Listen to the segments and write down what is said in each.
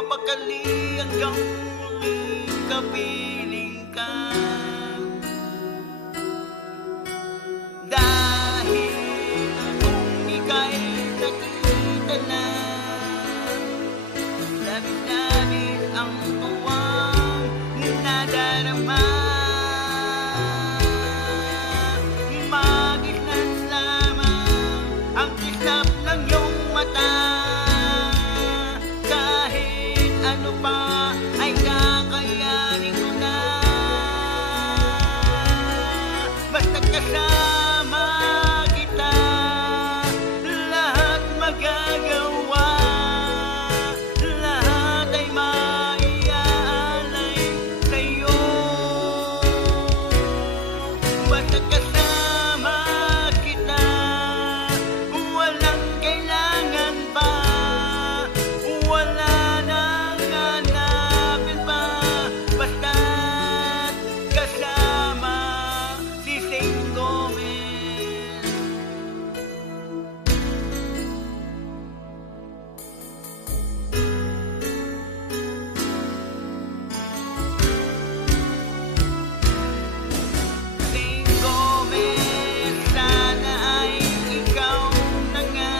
mapakali hanggang muling kapiling ka. Dahil kung ika'y nakita na, labis-labis ang tuwang nadarama. Magignan lamang ang kislap ng iyong mata. Kahit ano pa ay kakayanin ko na. Basta kasama kita, lahat magagawa. Lahat ay maiaalay sa'yo. Basta kasama kita, walang kailangan pa. Wala nang hanapin pa. Basta't kasama si Saint Gomez. Saint Gomez, sana ay ikaw na nga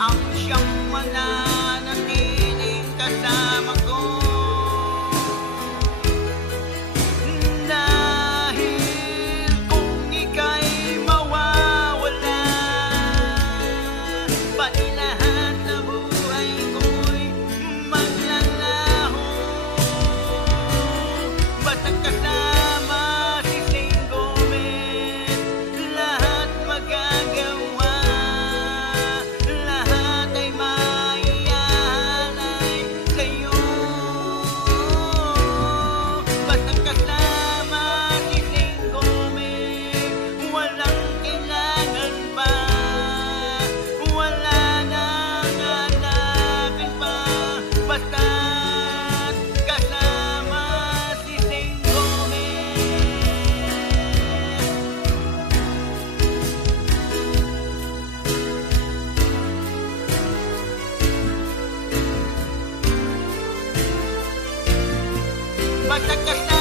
ang siyang mananatiling kasama ko. Dahil kung ika'y mawawala, pati lahat na buhay ko'y maglalaho. Basta kasama si Saint Gomez, lahat magagawa. Lahat ay maiaalay sa'yo. Basta kasama si Saint Gomez, walang kailangan pa. Wala nang hanapin pa. Basta't kasama si Saint Gomez. Basta kasama